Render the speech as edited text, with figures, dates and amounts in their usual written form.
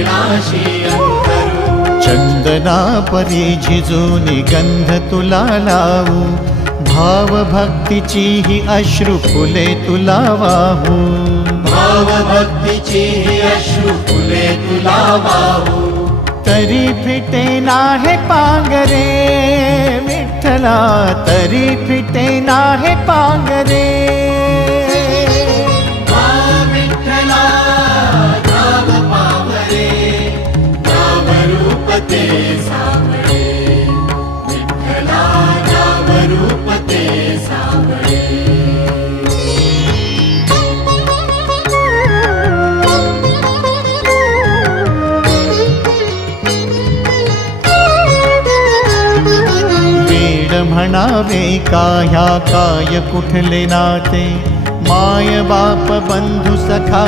चरणाशी अंतरू। चंदना परी झिजूनी गंध तुला लावू, भाव भक्तीची ही अश्रु फुले तुला वाहू। भाव भक्तीची ही अश्रु फुले तुला वाहू। तरी फिटे नाहे पांगरे विठ्ठला, तरी फिटे नाहे पांगरे। विठ्ठला नाम पावरे, नाम रूप ते सावळे। विठ्ठला नाम रूप ते सावळे। म्हणावे का ह्या काय कुठले नाते, माय बाप बंधू सखा